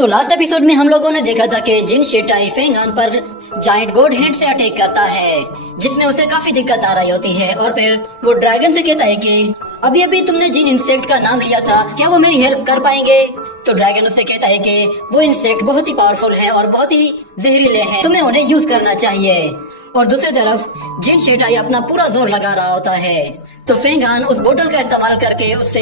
तो last episode में हम लोगों ने देखा था कि जिन शेटाई फेंगान पर जाइंट गोड हैंड से अटैक करता है, जिसमें उसे काफी दिक्कत आ रही होती है। और फिर वो ड्रैगन से कहता है कि अभी अभी तुमने जिन इंसेक्ट का नाम लिया था, क्या वो मेरी हेल्प कर पाएंगे? तो ड्रैगन उससे कहता है कि वो इंसेक्ट बहुत ही पावरफुल है और बहुत ही जहरीले हैं, तुम्हें उन्हें यूज करना चाहिए। और दूसरी तरफ जिन शेटाई अपना पूरा जोर लगा रहा होता है, तो फेंगान उस बोतल का इस्तेमाल करके उससे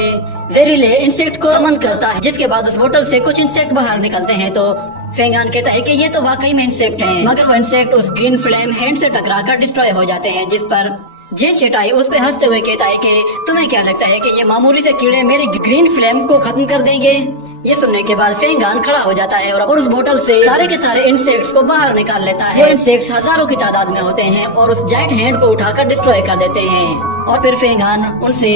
जहरीले इंसेक्ट को समन करता है, जिसके बाद उस बोतल से कुछ इंसेक्ट बाहर निकलते हैं। तो फेंगान कहता है कि ये तो वाकई में इंसेक्ट हैं, मगर वो इंसेक्ट उस ग्रीन फ्लेम हैंड से टकराकर डिस्ट्रॉय हो जाते हैं। जिस पर जिन शेटाई उस पे हंसते हुए कहता है कि तुम्हें क्या लगता है कि ये मामूली से कीड़े मेरी ग्रीन फ्लेम को खत्म कर देंगे? ये सुनने के बाद फेंगान खड़ा हो जाता है और उस बोतल से सारे के सारे इंसेक्ट्स को बाहर निकाल लेता है। वो इंसेक्ट्स हजारों की तादाद में होते हैं और उस जाइंट हैंड को उठाकर डिस्ट्रॉय कर देते हैं। और फिर फेंगान उनसे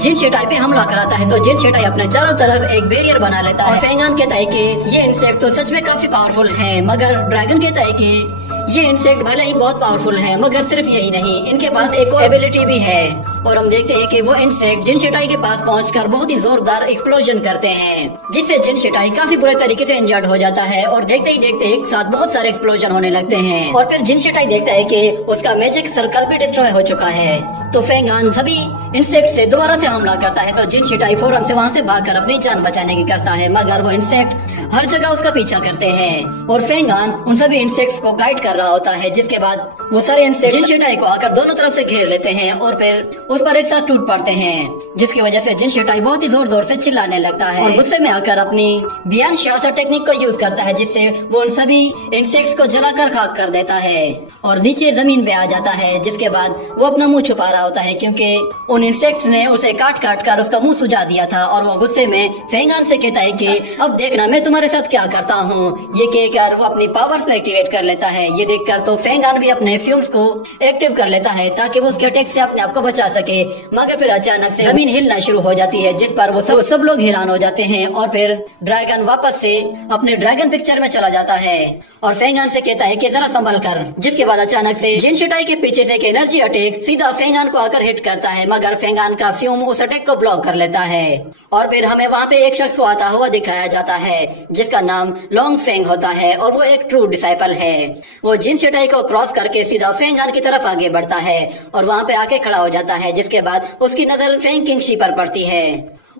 जिन शेटाई पे हमला कराता है, तो जिन शेटाई अपने चारों तरफ एक बैरियर बना लेता है। फेंगान कहता है कि ये इंसेक्ट तो सच में काफी पावरफुल हैं, मगर ड्रैगन कहता है कि ये इंसेक्ट भले ही बहुत पावरफुल हैं, मगर सिर्फ यही नहीं, इनके पास एक और एबिलिटी भी है। और हम देखते हैं कि वो इंसेक्ट जिन शेटाई के पास पहुंचकर बहुत ही जोरदार एक्सप्लोजन करते हैं, जिससे जिन शेटाई काफी बुरे तरीके से इंजर्ड हो जाता है। और देखते ही देखते एक साथ बहुत सारे एक्सप्लोजन होने लगते हैं। और फिर जिन शेटाई देखता है कि उसका मैजिक सर्कल भी डिस्ट्रॉय हो चुका है, तो फेंगान सभी इंसेक्ट से दोबारा से हमला करता है। तो जिन शेटाई फौरन से वहाँ से भागकर अपनी जान बचाने की करता है, मगर वो इंसेक्ट हर जगह उसका पीछा करते हैं। और फेंगान उन सभी इंसेक्ट्स को गाइड कर रहा होता है, जिसके बाद वो सारे इंसेक्ट जिन शेटाई को आकर दोनों तरफ से घेर लेते हैं और फिर उस पर एक साथ टूट पड़ते हैं, जिसकी वजह से जिन शेटाई बहुत ही जोर जोर से चिल्लाने लगता है और गुस्से में आकर अपनी बियॉन्ड शासा टेक्निक को यूज करता है, जिससे वो उन सभी इंसेक्ट्स को जलाकर खाक कर देता है और नीचे जमीन पे आ जाता है। जिसके बाद वो अपना मुंह छुपा रहा होता है, क्योंकि उन इंसेक्ट्स ने उसे काट काट कर उसका मुंह सुजा दिया था। और वो गुस्से में फेंगान से कहता है कि अब देखना मैं तुम्हारे साथ क्या करता हूँ। ये कहकर वो अपनी पावर्स को एक्टिवेट कर लेता है। ये देखकर तो फेंगान भी अपने फ्यूम्स को एक्टिव कर लेता है ताकि वो उसके अटैक से अपने आप को बचा सके। मगर फिर अचानक से जमीन हिलना शुरू हो जाती है, जिस पर वो सब लोग हैरान हो जाते हैं। और फिर ड्रैगन वापस से अपने ड्रैगन पिक्चर में चला जाता है और फेंगान से कहता है कि जरा संभल कर। जिसके बाद अचानक से जिन शेटाई के पीछे से एक एनर्जी अटैक सीधा फेंगान को आकर हिट करता है, मगर फेंगान का फ्यूम उस अटैक को ब्लॉक कर लेता है। और फिर हमें वहाँ पे एक शख्स को आता हुआ दिखाया जाता है, जिसका नाम लॉन्ग फेंग होता है और वो एक ट्रू डिसाइपल है। वो जिन शेटाई को क्रॉस करके सीधा फेंगान की तरफ आगे बढ़ता है और वहाँ पे आके खड़ा हो जाता है। जिसके बाद उसकी नजर फेंग किंगशी पर पड़ती है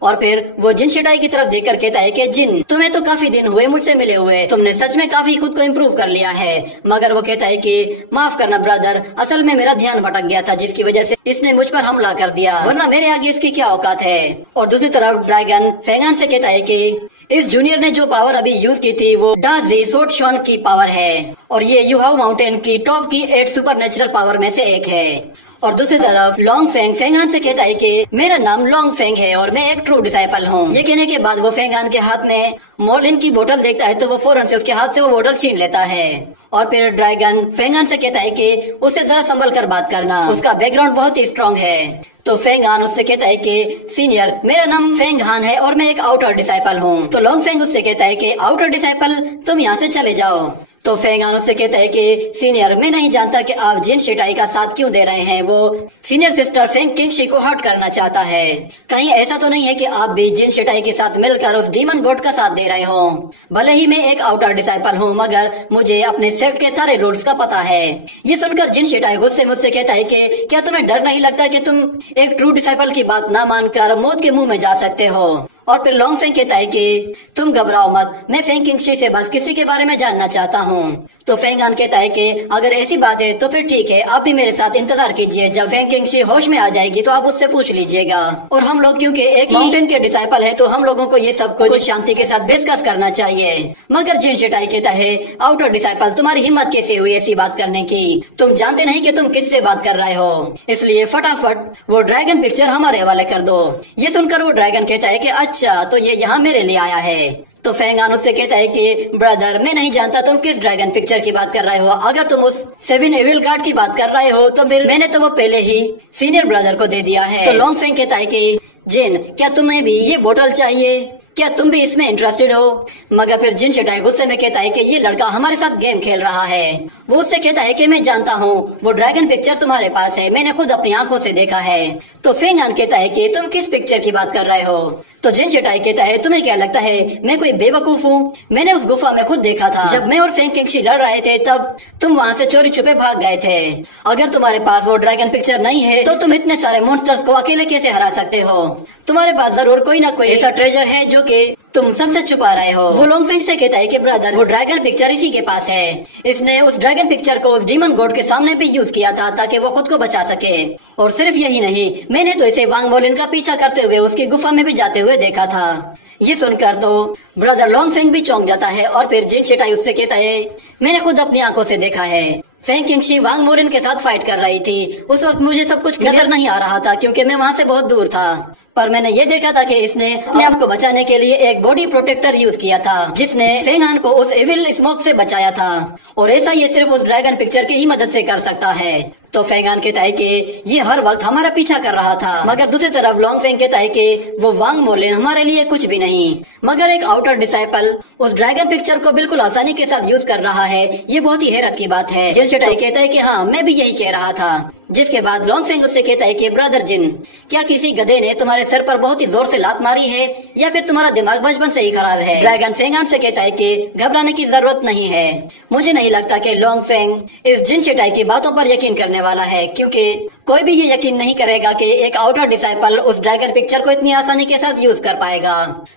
और फिर वो जिन शेटाई की तरफ देखकर कहता है कि जिन, तुम्हें तो काफी दिन हुए मुझसे मिले हुए, तुमने सच में काफी खुद को इम्प्रूव कर लिया है। मगर वो कहता है कि माफ करना ब्रदर, असल में मेरा ध्यान भटक गया था, जिसकी वजह से इसने मुझ पर हमला कर दिया, वरना मेरे आगे इसकी क्या औकात है। और दूसरी तरफ ड्रैगन फेंगान से कहता है कि इस जूनियर ने जो पावर अभी यूज की थी वो डाजी सोट शॉन की पावर है और ये युहाव माउंटेन की टॉप की 8 सुपर नेचुरल पावर में से एक है। और दूसरी तरफ लॉन्ग फेंग फेंगान से कहता है कि मेरा नाम लॉन्ग फेंग है और मैं एक ट्रू डिसाइपल हूँ। ये कहने के बाद वो फेंगान के हाथ में मोलिन की बोतल देखता है, तो वो फौरन से उसके हाथ से वो बोतल छीन लेता है। और फिर ड्रैगन फेंगान से कहता है कि उससे जरा संभल कर बात करना, उसका बैकग्राउंड बहुत ही स्ट्रॉन्ग है। तो फेंगान उससे कहता है कि सीनियर, मेरा नाम फेंगान है और मैं एक आउटर डिसाइपल हूँ। तो लॉन्ग फेंग उससे कहता है कि आउटर डिसाइपल, तुम यहाँ से चले जाओ। तो फेंगान उससे कहता है कि सीनियर, मैं नहीं जानता कि आप जिन शेटाई का साथ क्यों दे रहे हैं। वो सीनियर सिस्टर फेंग किंगशी को हर्ट करना चाहता है। कहीं ऐसा तो नहीं है कि आप भी जिन शेटाई के साथ मिलकर उस डीमन गॉड का साथ दे रहे हो? भले ही मैं एक आउटर डिसाइपल हूँ, मगर मुझे अपने सेक्ट के सारे रूल्स का पता है। ये सुनकर जिन शेटाई गुस्से मुझसे कहता है कि क्या तुम्हें डर नहीं लगता कि तुम एक ट्रू डिसाइपल की बात ना मानकर मौत के मुंह में जा सकते हो? और फिर लॉन्ग फेंग कहता है कि तुम घबराओ मत, मैं फेंग किंगशी से बस किसी के बारे में जानना चाहता हूँ। तो फेंगान कहता है कि अगर ऐसी बात है तो फिर ठीक है, आप भी मेरे साथ इंतजार कीजिए, जब फेंग किंगशी होश में आ जाएगी तो आप उससे पूछ लीजिएगा। और हम लोग क्योंकि एक माउंटेन के डिसाइपल है, तो हम लोगों को ये सब कुछ शांति के साथ डिस्कस करना चाहिए। मगर जिन शेटाई कहता है आउटर डिसाइपल, तुम्हारी हिम्मत कैसे हुई ऐसी बात करने की? तुम जानते नहीं कि तुम किससे बात कर रहे हो, इसलिए फटाफट वो ड्रैगन पिक्चर हमारे हवाले कर दो। ये सुनकर वो ड्रैगन कहता है कि अच्छा, तो ये यहाँ मेरे लिए आया है। तो फेंगान उससे कहता है कि ब्रदर, मैं नहीं जानता तुम किस ड्रैगन पिक्चर की बात कर रहे हो। अगर तुम उस 7 एविल गार्ड की बात कर रहे हो तो फिर मैंने तो वो पहले ही सीनियर ब्रदर को दे दिया है। तो लॉन्ग फेंग कहता है कि जिन, क्या तुम्हें भी ये बोतल चाहिए? क्या तुम भी इसमें इंटरेस्टेड हो? मगर फिर जिन शेटाई गुस्से में कहता है कि ये लड़का हमारे साथ गेम खेल रहा है। वो उससे कहता है कि मैं जानता हूँ वो ड्रैगन पिक्चर तुम्हारे पास है, मैंने खुद अपनी आंखों से देखा है। तो फेंगान कहता है कि तुम किस पिक्चर की बात कर रहे हो? तो जिन शेटाई कहता है, तुम्हें क्या लगता है मैं कोई बेवकूफ हूँ? मैंने उस गुफा में खुद देखा था। जब मैं और फेंग किंगशी लड़ रहे थे तब तुम वहाँ से चोरी छुपे भाग गए थे। अगर तुम्हारे पास वो ड्रैगन पिक्चर नहीं है तो तुम इतने सारे मॉन्स्टर्स को अकेले कैसे हरा सकते हो? तुम्हारे पास जरूर कोई ना कोई ऐसा ट्रेजर है जो कि तुम सबसे छुपा रहे हो। वो लोंगफेंग से कहता है कि ब्रदर, वो ड्रैगन पिक्चर इसी के पास है। इसने उस ड्रैगन पिक्चर को उस डीमन गॉड के सामने भी यूज किया था ताकि वो खुद को बचा सके। और सिर्फ यही नहीं, मैंने तो इसे वांग वोलिन का पीछा करते हुए उसकी गुफा में भी जाते हुए देखा था। ये सुनकर तो ब्रदर लोंगफेंग भी चौंक जाता है और फिर जिन शेटाई उससे कहता है, मैंने खुद अपनी आंखों से देखा है। फेंग किंगशी वांग वोलिन के साथ फाइट कर रही थी। उस वक्त मुझे सब कुछ नजर नहीं आ रहा था क्योंकि मैं वहाँ से बहुत दूर था, पर मैंने ये देखा था कि इसने अपने आप को बचाने के लिए एक बॉडी प्रोटेक्टर यूज किया था जिसने फेंग हान को उस एविल स्मोक से बचाया था। और ऐसा ये सिर्फ उस ड्रैगन पिक्चर की ही मदद से कर सकता है। तो फेंग हान कहता है कि ये हर वक्त हमारा पीछा कर रहा था। मगर दूसरी तरफ लोंगफेंग कहता है कि वो वांग वोलिन हमारे लिए कुछ भी नहीं, मगर एक आउटर डिसाइपल उस ड्रैगन पिक्चर को बिल्कुल आसानी के साथ यूज कर रहा है। ये बहुत ही हैरत की बात है। जिन शेटाई कहता है कि हाँ, मैं भी यही कह रहा था। जिसके बाद लोंगफेंग उससे कहता है कि ब्रदर जिन, क्या किसी गधे ने तुम्हारे सिर पर बहुत ही जोर से लात मारी है या फिर तुम्हारा दिमाग बचपन से ही खराब है? ड्रैगन फेंग हान से कहता है कि घबराने की जरूरत नहीं है। मुझे नहीं लगता कि लोंगफेंग इस जिन शेटाई की बातों पर यकीन करने वाला है, क्योंकि कोई भी ये यकीन नहीं करेगा कि एक आउटर डिसाइपल उस ड्रैगन पिक्चर को इतनी आसानी के साथ यूज कर पाएगा।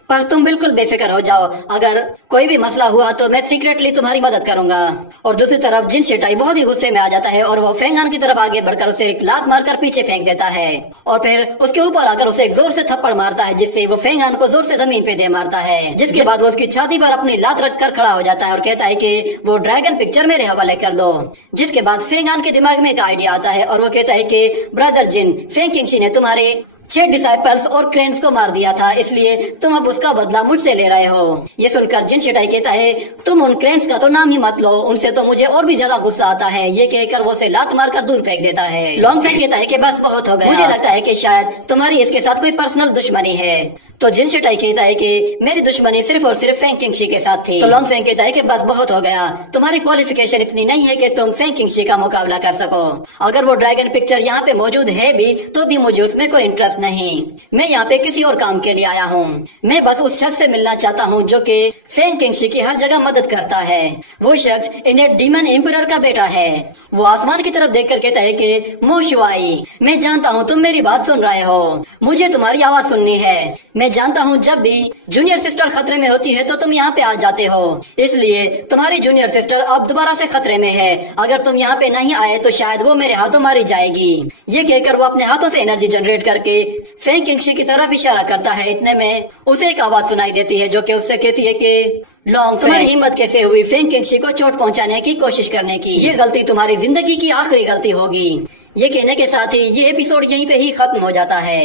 पर तुम बिल्कुल बेफिक्र हो जाओ, अगर कोई भी मसला हुआ तो मैं सीक्रेटली तुम्हारी मदद करूंगा। और दूसरी तरफ जिन शेटाई बहुत ही गुस्से में आ जाता है और वो फेंग हान की तरफ आगे बढ़कर उसे एक लात मारकर पीछे फेंक देता है और फिर उसके ऊपर आकर उसे एक जोर से थप्पड़ मारता है, जिससे वो फेंग हान को जोर से जमीन पे दे मारता है। जिसके बाद वो उसकी छाती पर अपनी लात रख कर खड़ा हो जाता है और कहता है कि वो ड्रैगन पिक्चर मेरे हवाले कर दो। जिसके बाद फेंग हान के दिमाग में एक आइडिया आता है और वो कहता है कि ब्रदर जिन, फेंग किंगशी ने तुम्हारे 6 डिसाइपल्स और क्रेन्स को मार दिया था, इसलिए तुम अब उसका बदला मुझसे ले रहे हो। ये सुनकर जिन शेटाई कहता है, तुम उन क्रेन्स का तो नाम ही मत लो, उनसे तो मुझे और भी ज्यादा गुस्सा आता है। ये कहकर वो उसे लात मारकर दूर फेंक देता है। लोंगफेंग कहता है कि बस बहुत हो गया, मुझे लगता है कि शायद तुम्हारी इसके साथ कोई पर्सनल दुश्मनी है। तो जिन शेटाई कहता है कि मेरी दुश्मनी सिर्फ और सिर्फ फेंग किंगशी के साथ थी। तो लोंगफेंग कहता है कि बस बहुत हो गया, तुम्हारी क्वालिफिकेशन इतनी नहीं है कि तुम फेंग किंगशी का मुकाबला कर सको। अगर वो ड्रैगन पिक्चर यहाँ पे मौजूद है भी तो भी मुझे उसमें कोई इंटरेस्ट नहीं। मैं यहाँ पे किसी और काम के लिए आया हूँ। मैं बस उस शख्स से मिलना चाहता हूँ जो कि फेंग किंगशी की हर जगह मदद करता है। वो शख्स इन्हें डीमन एम्परर का बेटा है। वो आसमान की तरफ देखकर कहता है कि मो शुआई, मैं जानता हूँ तुम मेरी बात सुन रहे हो, मुझे तुम्हारी आवाज सुननी है। मैं जानता हूँ जब भी जूनियर सिस्टर खतरे में होती है तो तुम यहाँ पे आ जाते हो, इसलिए तुम्हारी जूनियर सिस्टर अब दोबारा से खतरे में है। अगर तुम यहाँ पे नहीं आए तो शायद वो मेरे हाथों मारी जाएगी। ये कहकर वो अपने हाथों से एनर्जी जनरेट करके फेंग किंगशी की तरफ इशारा करता है। इतने में उसे एक आवाज सुनाई देती है जो कि उससे कहती है कि लॉन्ग, तुम्हारी हिम्मत कैसे हुई फेंग किंगशी को चोट पहुंचाने की कोशिश करने की? ये गलती तुम्हारी जिंदगी की आखिरी गलती होगी। ये कहने के साथ ही ये एपिसोड यहीं पे ही खत्म हो जाता है।